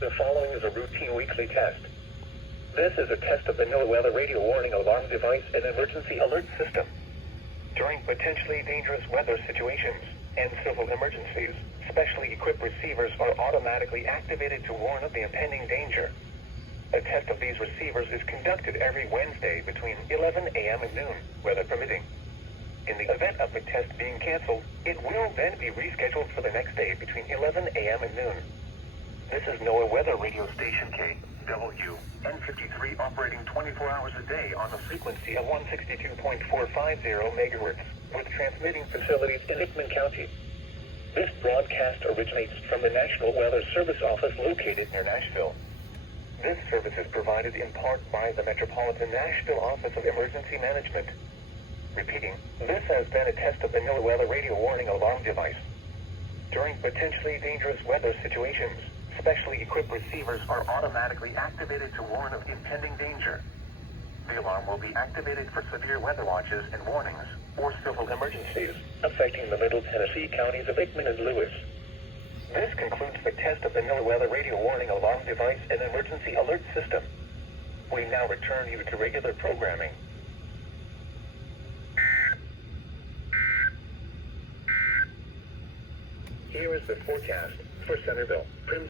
The following is a routine weekly test. This is a test of the NOAA weather radio warning alarm device and emergency alert system. During potentially dangerous weather situations and civil emergencies, specially equipped receivers are automatically activated to warn of the impending danger. A test of these receivers is conducted every Wednesday between 11 a.m. and noon, weather permitting. In the event of the test being canceled, it will then be rescheduled for the next day between 11 a.m. and noon. This is NOAA Weather Radio Station KIG79 operating 24 hours a day on a frequency of 162.450 megahertz, with transmitting facilities in Hickman County. This broadcast originates from the National Weather Service Office located near Nashville. This service is provided in part by the Metropolitan Nashville Office of Emergency Management. Repeating, this has been a test of the NOAA weather radio warning alarm device. During potentially dangerous weather situations, specially equipped receivers are automatically activated to warn of impending danger. The alarm will be activated for severe weather watches and warnings, or civil emergencies, affecting the Middle Tennessee counties of Hickman and Lewis. This concludes the test of the NOAA weather radio warning alarm device and emergency alert system. We now return you to regular programming. Here is the forecast for Centerville, Prince